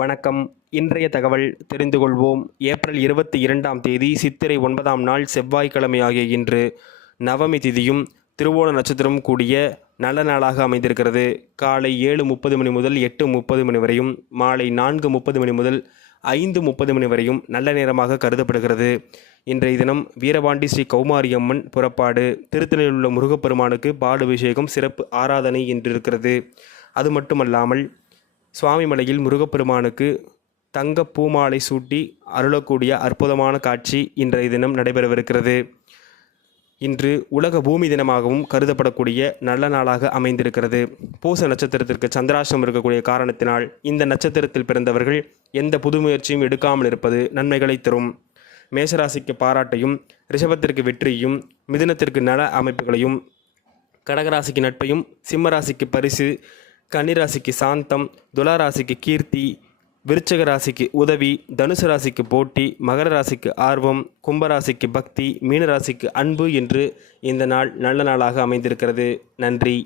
வணக்கம். இன்றைய தகவல் தெரிந்து கொள்வோம். ஏப்ரல் 22ஆம் தேதி சித்திரை 9ஆம் நாள் செவ்வாய்க்கிழமையாகிய இன்று நவமி திதியும் திருவோண நட்சத்திரம் கூடிய நல்ல நாளாக அமைந்திருக்கிறது. காலை 7:30 மணி முதல் 8:30 மணி வரையும், மாலை 4:30 மணி முதல் 5:30 மணி வரையும் நல்ல நேரமாக கருதப்படுகிறது. இன்றைய தினம் வீரபாண்டி ஸ்ரீ கௌமாரியம்மன் புறப்பாடு, திருத்தணியில் உள்ள முருகப்பெருமானுக்கு பாலாபிஷேகம், சிறப்பு ஆராதனை என்றிருக்கிறது. அது மட்டுமல்லாமல் சுவாமிமலையில் முருகப்பெருமானுக்கு தங்க பூமாலை சூட்டி அருளக்கூடிய அற்புதமான காட்சி இன்றைய தினம் நடைபெறவிருக்கிறது. இன்று உலக பூமி தினமாகவும் கருதப்படக்கூடிய நல்ல நாளாக அமைந்திருக்கிறது. பூச நட்சத்திரத்திற்கு சந்திராஷ்டமம் இருக்கக்கூடிய காரணத்தினால் இந்த நட்சத்திரத்தில் பிறந்தவர்கள் எந்த புது முயற்சியும் எடுக்காமல் இருப்பது நன்மைகளை தரும். மேஷராசிக்கு பாராட்டையும், ரிஷபத்திற்கு வெற்றியையும், மிதுனத்திற்கு நல அமைப்புகளையும், கடகராசிக்கு நட்பையும், சிம்மராசிக்கு பரிசு, கன்னிராசிக்கு சாந்தம், துளாராசிக்கு கீர்த்தி, விருச்சக ராசிக்கு உதவி, தனுசு ராசிக்கு போட்டி, மகர ராசிக்கு ஆர்வம், கும்பராசிக்கு பக்தி, மீனராசிக்கு அன்பு என்று இந்த நாள் நல்ல நாளாக அமைந்திருக்கிறது. நன்றி.